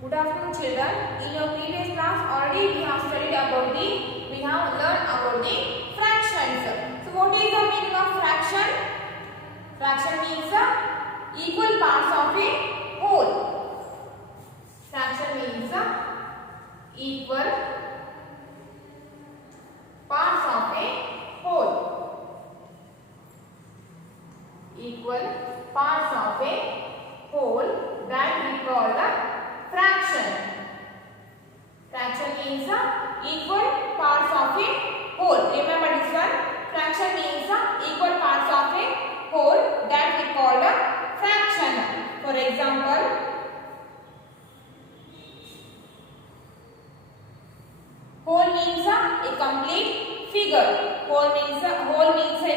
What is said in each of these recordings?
Good afternoon, children. In your previous class, already we have learned about the fractions. So, what is the meaning of fraction? Fraction means equal parts of a whole. Fraction means equal parts of a whole. Equal parts of a whole that we call the fraction. Fraction means equal parts of a whole. Remember this one. Fraction means equal parts of a whole that we call the fraction. For example, whole means a complete figure. Whole means a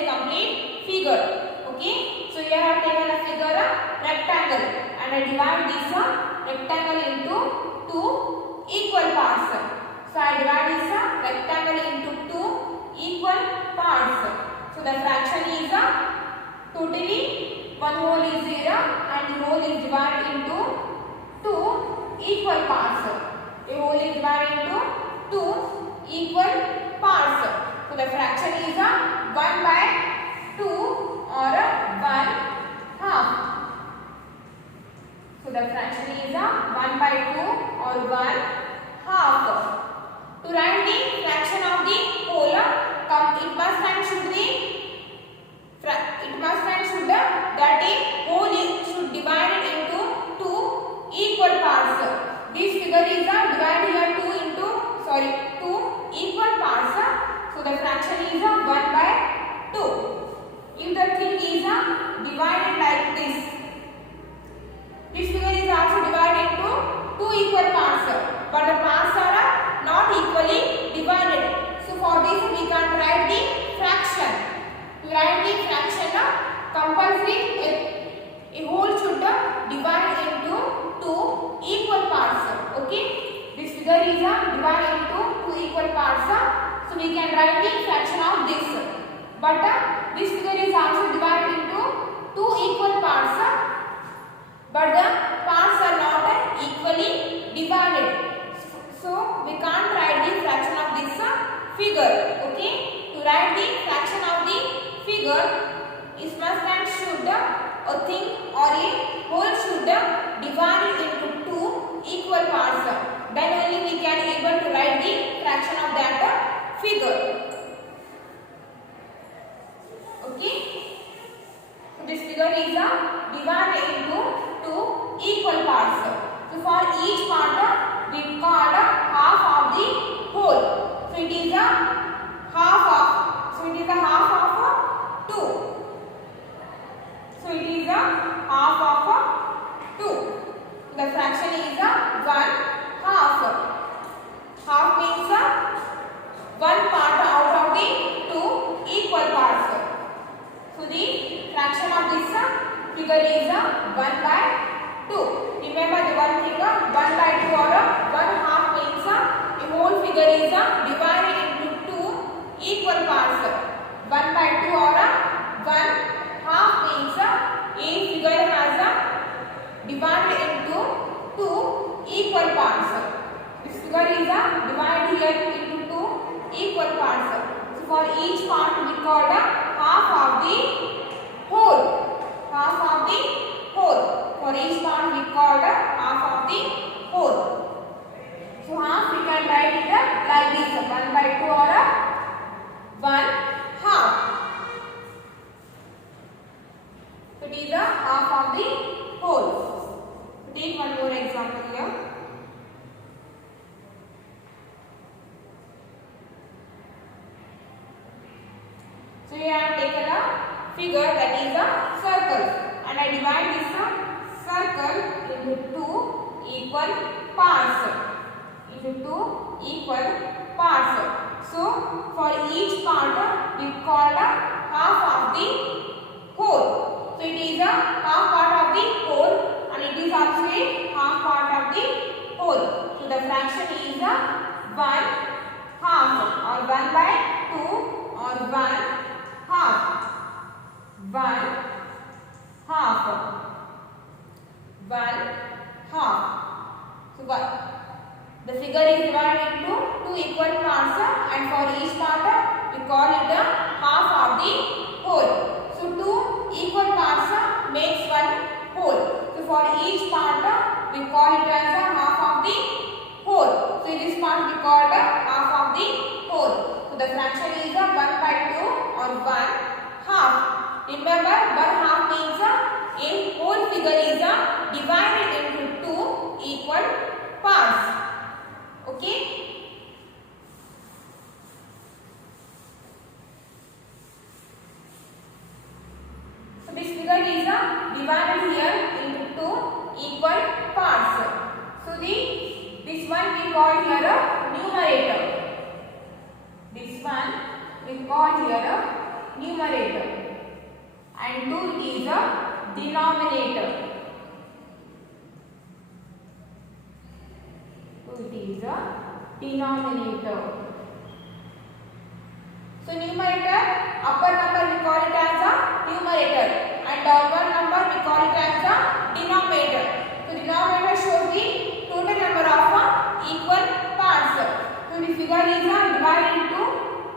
complete figure. Okay. So here I have taken a figure, a rectangle, and I divide this rectangle into two equal parts. So I divide this rectangle into two equal parts. So the fraction is totally one whole is here and the whole is divided into two equal parts. A whole is divided into two equal parts. So the fraction is 1/2 or 1/2. So the fraction is 1/2 or 1/2. To write the fraction of the whole, it must and should that the whole should divided into two equal parts. This figure is divided here two equal parts. So the fraction is 1/2. If the thing is divided like this figure is also divided into two equal parts, but the parts are not equally divided. So for this we can write the fraction. To write the fraction, compulsory a whole should divide into two equal parts. Okay, this figure is divided into two equal parts, so we can write the fraction of this. But this figure is also divided into two equal parts, but the parts are not equally divided. So we can't write the fraction of this figure. Okay, to write the fraction of the figure, it must and should a thing or a whole should divide it into two equal parts. Then only we can able to write the fraction of that figure. Okay, so this figure is divided into two equal parts. So for each part we call half of the whole. So it is a half of 2. So it is a half of 2. The fraction is 1/2. Half means one part out of the two equal parts. So the fraction of this figure is 1/2. Remember the one thing, 1/2 or 1/2 means a whole figure is divided into two equal parts. 1/2 or 1/2 means a figure has divided into two equal parts. This figure is divided here into two equal parts. So for each part we call half of the whole. Half of the whole. For each part we call half of the whole. So half we can write it like this, 1/2 or 1/2. So it is a half of the whole. Take one more example here. So here I have taken a figure that is a circle, and I divide this circle into two equal parts. So for each part we call half of the whole. So it is a half part of the whole, and it is also a half part of the whole. So the fraction is 1/2 or 1/2 or 1/2. 1/2. So the figure is divided into two equal parts, and for each part we call it a half of the whole. So two equal parts makes one whole. So for each part we call it as a half of the whole. So this part we call the half of the whole. So the fraction is a 1/2 or 1/2. Remember, 1/2 means a whole figure is divided into two equal parts. Okay. So this figure is divided here into two equal parts. So this one we call here a numerator. This one we call here a numerator, and 2 is a denominator. 2 is a denominator. So numerator, upper number we call it as a numerator, and downward number we call it as a denominator. So denominator shows the total number of equal parts. So the figure is divided into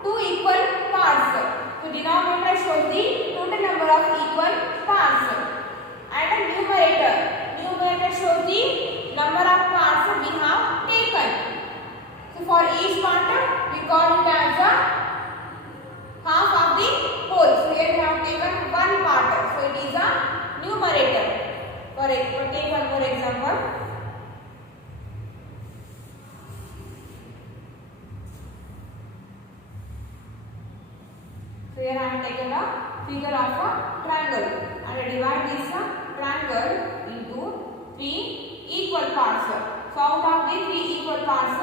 two equal parts. So denominator shows the total number of equal parts, and a numerator shows the number of parts we have taken. So for each part we call it as a half of the whole. So here we have taken one part, so it is a numerator. Take one more example. So here I have taken a figure of a triangle, and I divide this triangle into three equal parts. So out of the three equal parts,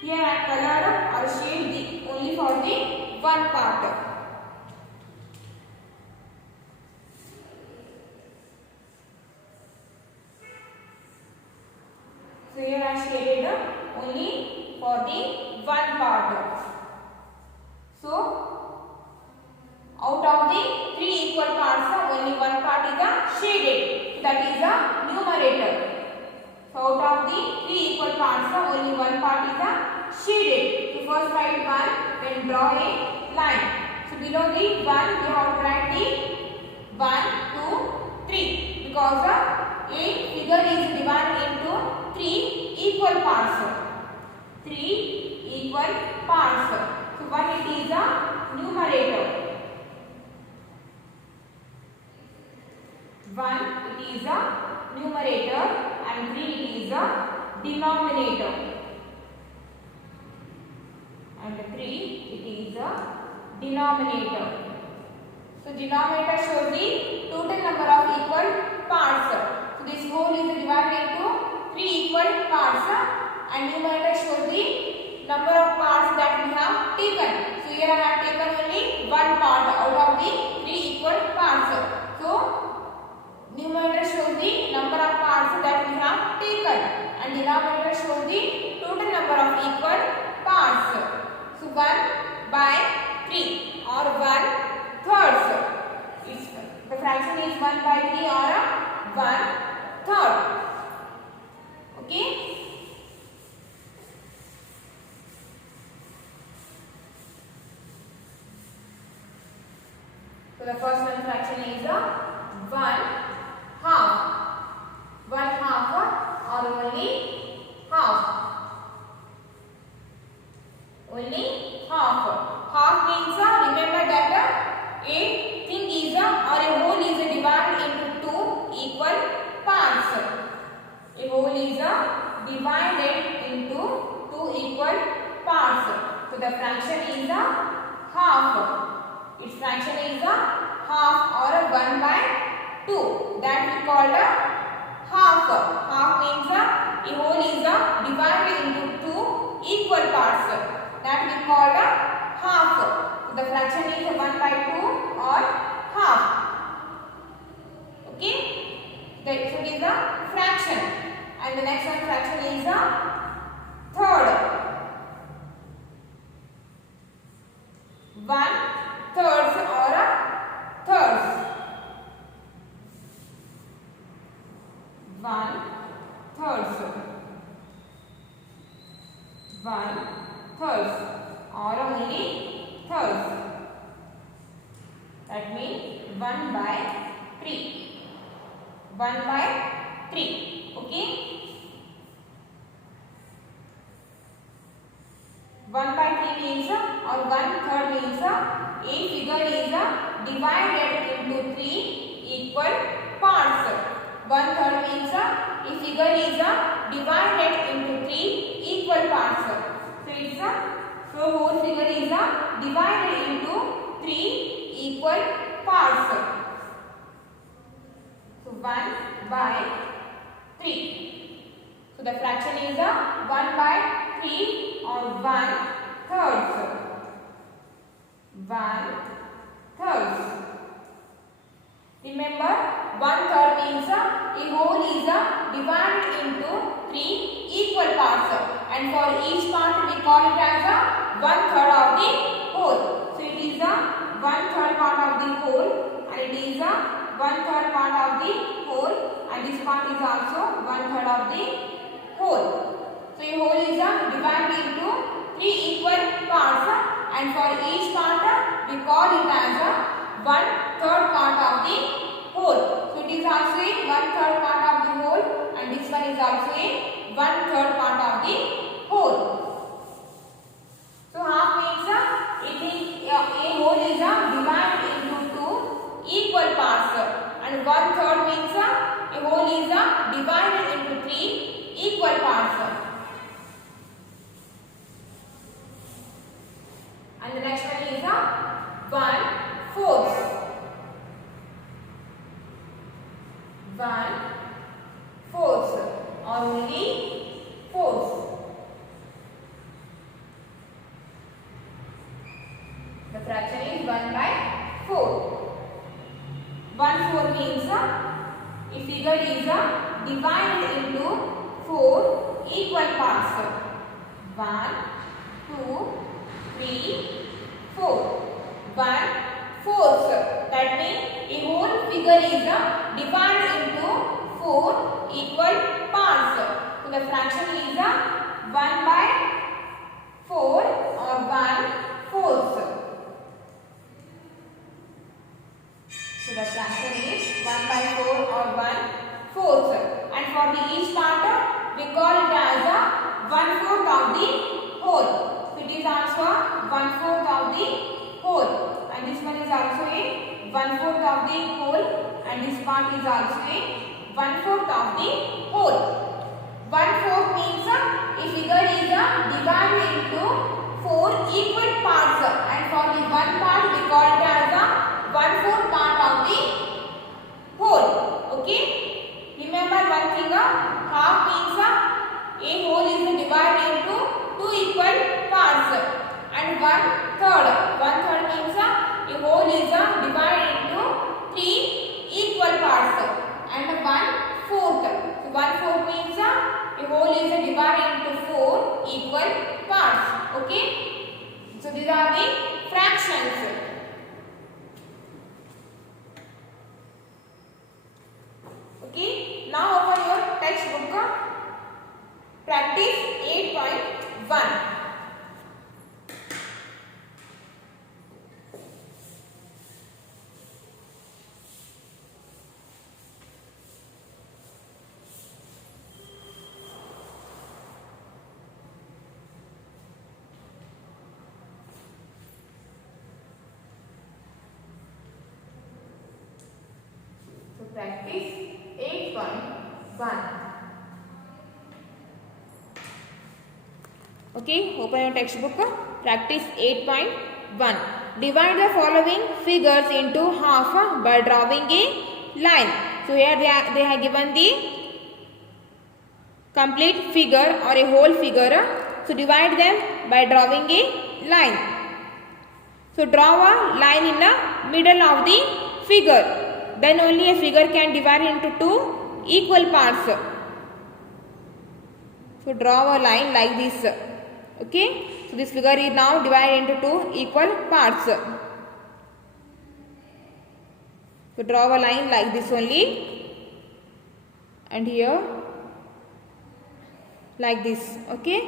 here I have colored or shaded only for the one part. So here I shaded only for the one part. So out of the three equal parts, only one part is shaded. That is a numerator. So out of the three equal parts, only one part is shaded. So first write 1, then draw a line. So below the 1 we have to write the 1, 2, 3, because a figure is divided into three equal parts. 3 equal parts. So 1 it is a numerator. 1 it is a numerator, and 3 it is a denominator. And 3 it is a denominator. So denominator shows the total number of equal parts. So this whole is divided into three equal parts, and numerator shows the number of parts that we have taken. So here I have taken only one part out of the three equal parts. So numerator shows the number of parts that we have taken, and denominator shows the total number of equal parts. So 1/3 or 1/3. The fraction is 1/3 or 1/3. Okay. So the first one fraction is 1/2. 1/2 or only half. Only half. Half means remember that a thing is or a whole is divided into two equal parts. A whole is divided into two equal parts. So the fraction is half. Its fraction is half or 1/2. That we call half. Half means a whole is divided into two equal parts. That we call half. So the fraction is 1/2 or half. Okay. So it is a fraction. And the next one fraction is a third. 1/3 or thirds. 1/3 thirds. 1 thirds or only thirds. That means 1 by 3. 1 by 3. Okay. 1 by 3 means or 1/3 means a figure is divided into 3 equal parts. 1/3 means a figure is divided into 3 equal parts. So whole figure is divided into 3 equal parts. So 1 by 3. So the fraction is 1 by 3 or 1/3. 1/3. Remember, 1/3 means a whole is divided into 3 equal parts, and for each part we call it as 1/3 of the whole. So it is 1/3 part of the whole, and it is 1/3 part of the whole, and this part is also 1/3 of the whole. So a whole is divided into 3 equal parts, and for each part we call it as 1/3 part of the whole. So it is also a 1/3 part of the whole, and this one is also a 1/3 part of the whole. So half means it is a whole is divided into 2 equal parts, and 1/3 means a whole is divided into 3 equal parts. And the next one is 1/4. 1/4 or only fourth. The fraction is 1 by 4. 1/4 means a figure is divided into 4 equal parts. 1, 2, 3, 4. 1/4. That means a whole figure is divided into 4 equal parts. So the fraction is 1 by 4 or 1/4. So the fraction is 1 by 4 or 1/4. And for the each part we call it as 1/4 of the whole. So it is also 1/4 of the whole, and this one is also a 1/4 of the whole, and this part is also a 1/4 of the whole. 1/4 means a figure is divided into 4 equal parts, and for the one part we call it as 1/4 part of the whole. Okay. Remember one thing, half means a whole is divided into 2 equal parts, and 1/3. 1/3 means a whole is divided into 3 equal parts, and 1/4. So 1/4 means a whole is divided into 4 equal parts. Okay. So these are the fractions. Okay. Now open your textbook. Practice 8.1. So practice 8.1. Okay, open your textbook. Practice 8.1. Divide the following figures into half by drawing a line. So here they have given the complete figure or a whole figure. So divide them by drawing a line. So draw a line in the middle of the figure. Then only a figure can divide into 2 equal parts. So draw a line like this. Okay. So this figure is now divided into 2 equal parts. So draw a line like this only. And here like this. Okay.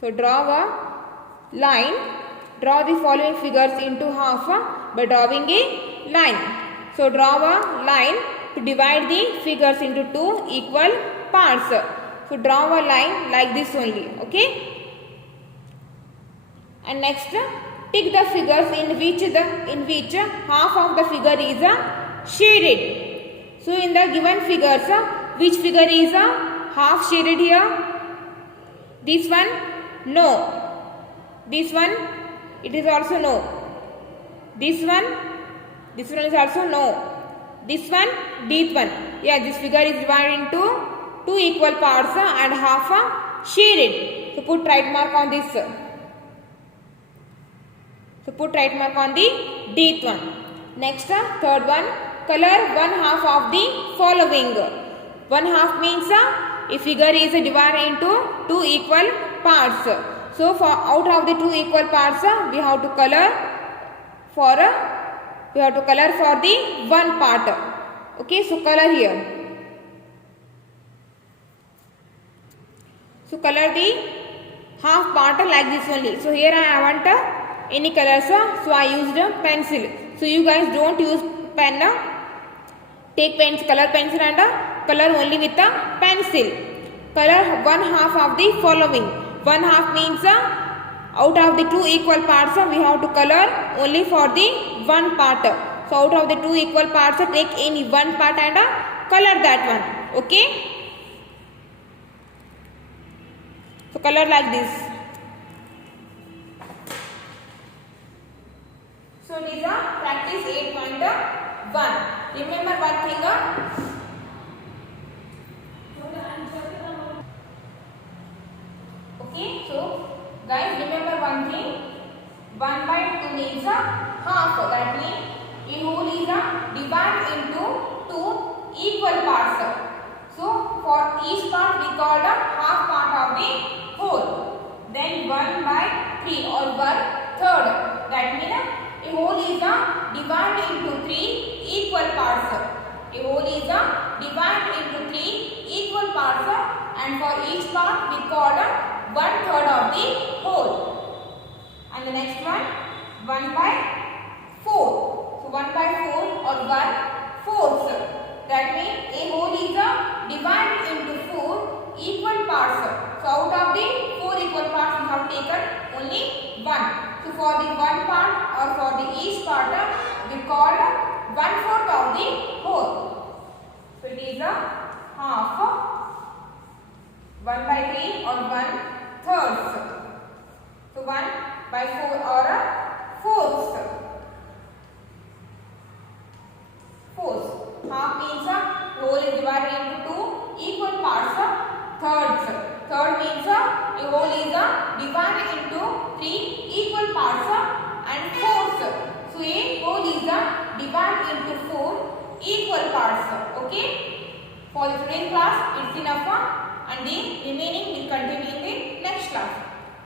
So draw a line. Draw the following figures into half by drawing a line. So draw a line to divide the figures into two equal parts. So draw a line like this only. Okay. And next, tick the figures in which half of the figure is shaded. So in the given figures, which figure is half shaded here? This one, no. This one, it is also no. This one is also no. This one, this one. Yeah, this figure is divided into two equal parts and half shaded. So put right mark on this. So put right mark on the dth one. Next, third one, color one half of the following. One half means a figure is divided into two equal parts. So for out of the two equal parts, we have to color for the one part. Okay, so color here. So color the half part like this only. So here I want any colors, so I used a pencil. So you guys don't use pen. Take color pencil and color only with a pencil. Color one half of the following. One half means out of the two equal parts we have to color only for the one part. So out of the two equal parts take any one part and color that one. Okay. So color like this. So it is a practice 8.1. Remember one thing. Okay, so guys remember one thing. 1 by 2 means half. That means a whole is divided into two equal parts. So for each part we call the half part of the whole. Then 1 by 3 or 1/3. That means a whole is divided into three equal parts. A whole is divided into three equal parts, and for each part we call 1/3 of the whole. And the next one, 1 by 4. So 1 by 4 or 1/4. That means a whole is divided into 4 equal parts. So out of the 4 equal parts we have taken only 1. So for the one part or for the each part we call 1/4 of the whole. So it is a half, 1 by 3 or 1/3. So 1 by 4 or a fourth. Half means whole is divided into two equal parts. Thirds. Third means a whole is divided into three equal parts, and fourths. So a whole is divided into 4 equal parts. Okay. For the today's class it's enough, and the remaining will continue in the next class.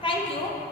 Thank you.